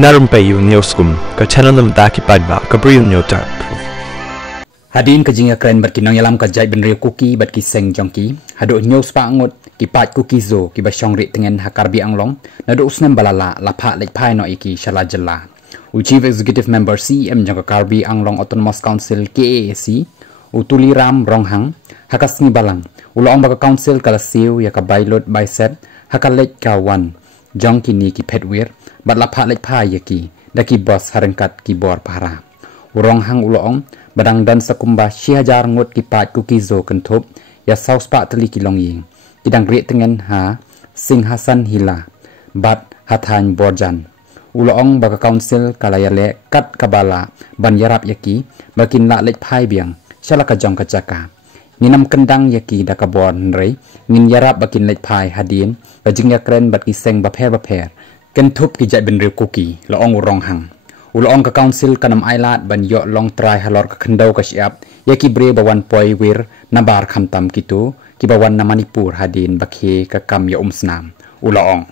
Narum payu nioskum ka channel nam daki padba ka briu nyotar. Hadin ka jinga kren bat kinang yalam ka jai benri kuki bat ki seng jongki hado nyos pa ngot ki pat kuki zo ki basong ri tengen hakar bi anglong nado usnem balala lapha lek phai no iki shala jalla u chief executive member CM jong ka karbi anglong autonomous council KAC utuli ram ronghang hakas ni balang ulong ba council kala siu ya ka bailot bicep hakalek ka wan jong kini ki petwir bat lapha lek phai yaki daki boss harengkat ki bor para urong hang ulong badang dan sakumba shihajar ngot ki pat kuki zo kentup ya saus pa teli kilong ying kidang ri tengen ha sing hasan hila bat hathan borjan ulong baka council kalayale kat kabala ban yarap yaki bakin la lek phai biang shala ka jong ka jaka ninam kendang yaki da ka bon rei ngin yarap bakin lek phai hadin bajing yakren bat ki seng ba pher kentup ki jai benri kuki loong urong hang ulong ka council kanam ailat ban yo long try halor ka khendau ka siap yaki bre bawan poi wir nabar khamtam kitu ki bawan na manipur hadin bakhe ka kam ya umsnam ulong